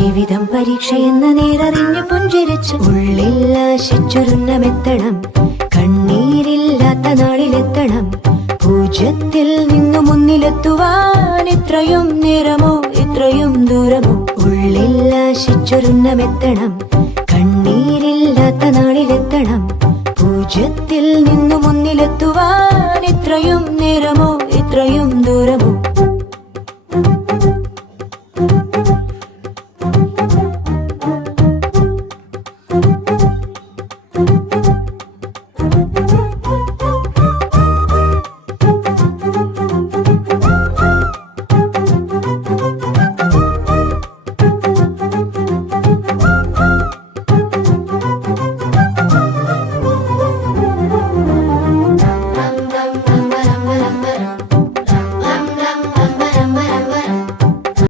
ജീവിതം പരീക്ഷയെന്ന നേരറിഞ്ഞു പുഞ്ചിരിച്ച് ഉള്ളിൽ ആശിച്ചൊരുന്നമെത്തണം. കണ്ണീരില്ലാത്ത നാളിലെത്തണം. പൂജ്യത്തിൽ നിന്നു മുന്നിലെത്തുവാൻ ഇത്രയും നേരമോ ഇത്രയും ദൂരമോ? ഉള്ളിൽ ആശിച്ചൊരുന്നമെത്തണം. കണ്ണീരില്ലാത്ത നാളിലെത്തണം. പൂജ്യത്തിൽ നിന്നു മുന്നിലെത്തുവാൻ ഇത്രയും നേരമോ ഇത്രയും ദൂരമോ?